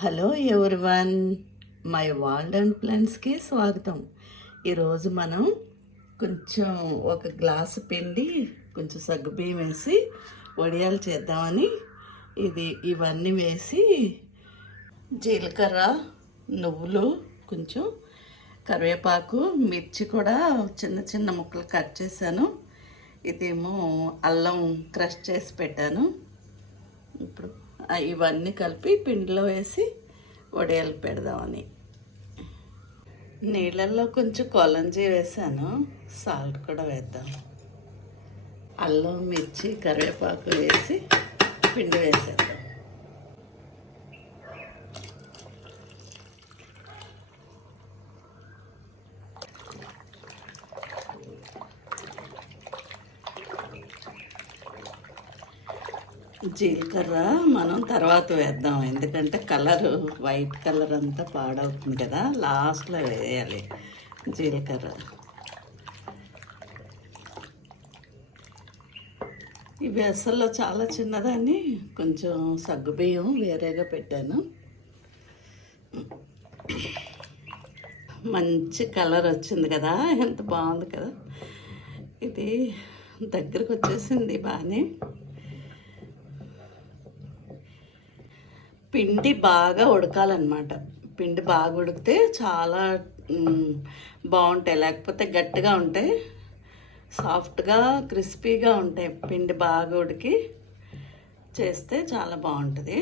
Hello one my world and ప్లాన్స్కి స్వాగతం. ఈరోజు మనం కొంచెం ఒక గ్లాసు పిండి కొంచెం సగ్గుబియ్యం వేసి వడియాలు చేద్దామని ఇది ఇవన్నీ వేసి జీలకర్ర నువ్వులు కొంచెం కరివేపాకు మిర్చి కూడా చిన్న చిన్న ముక్కలు కట్ చేశాను. ఇదేమో అల్లం క్రష్ చేసి పెట్టాను. ఇప్పుడు ఇవన్నీ కలిపి పిండిలో వేసి వడియాలు పెడదామని. నీళ్ళల్లో కొంచెం కొలంజీ వేసాను. సాల్ట్ కూడా వేద్దాం. అల్లం మిర్చి కరివేపాకు వేసి పిండి వేసేద్దాం. జీలకర్ర మనం తర్వాత వేద్దాం. ఎందుకంటే కలర్ వైట్ కలర్ అంతా పాడవుతుంది కదా లాస్ట్లో వేయాలి జీలకర్ర. ఇవి అసలు చాలా చిన్నదాన్ని కొంచెం సగ్గుబియ్యం వేరేగా పెట్టాను. మంచి కలర్ వచ్చింది కదా ఎంత బాగుంది కదా. ఇది దగ్గరకు వచ్చేసింది బాగానే పిండి బాగా ఉడకాలన్నమాట. పిండి బాగా ఉడికితే చాలా బాగుంటాయి. లేకపోతే గట్టిగా ఉంటాయి. సాఫ్ట్గా క్రిస్పీగా ఉంటాయి. పిండి బాగా ఉడికి చేస్తే చాలా బాగుంటుంది.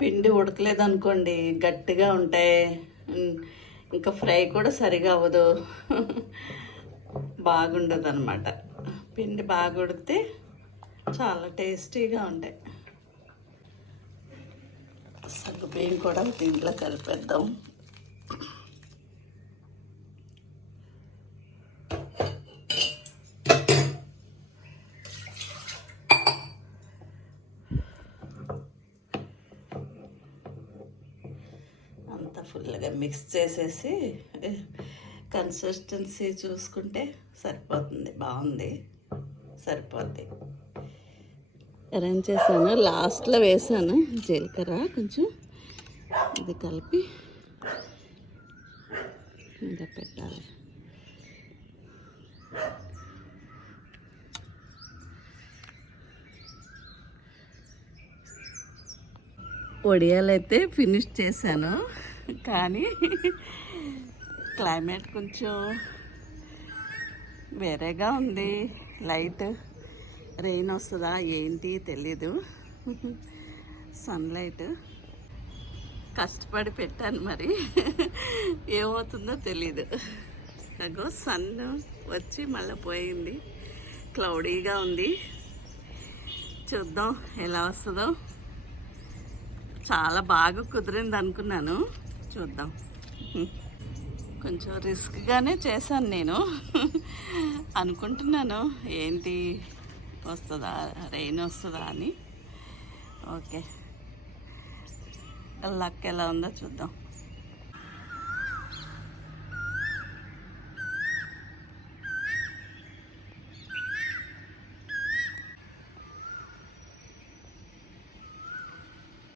పిండి ఉడకలేదనుకోండి గట్టిగా ఉంటాయి. ఇంకా ఫ్రై కూడా సరిగా అవ్వదు. బాగుండదు అనమాట పిండి బాగా ఉడికితే చాలా టేస్టీగా ఉంటాయి. సగ్గు బియ్యం కూడా దీంట్లో కలిపేద్దాం. అంతా ఫుల్గా మిక్స్ చేసేసి కన్సిస్టెన్సీ చూసుకుంటే సరిపోతుంది బాగుంది సరిపోద్ది. అరేంజ్ చేశాను. లాస్ట్లో వేసాను జీలకర్ర కొంచెం ఇది కలిపి ఇంకా పెట్టాలి. ఒడియాలైతే ఫినిష్ చేశాను. కానీ క్లైమేట్ కొంచెం వేరేగా ఉంది. లైట్ రెయిన్ వస్తుందా ఏంటి తెలీదు. సన్లైట్. కష్టపడి పెట్టాను మరి. ఏమవుతుందో తెలీదు. అగో సన్ వచ్చి మళ్ళీ పోయింది. క్లౌడీగా ఉంది. చూద్దాం ఎలా వస్తుందో. చాలా బాగా కుదిరింది అనుకున్నాను. చూద్దాం. కొంచెం రిస్క్గానే చేశాను నేను. అనుకుంటున్నాను. ఏంటి వస్తుందా? రెయిన్ వస్తుందా అని? ఓకే. లక్ ఎలా ఉందో చూద్దాం.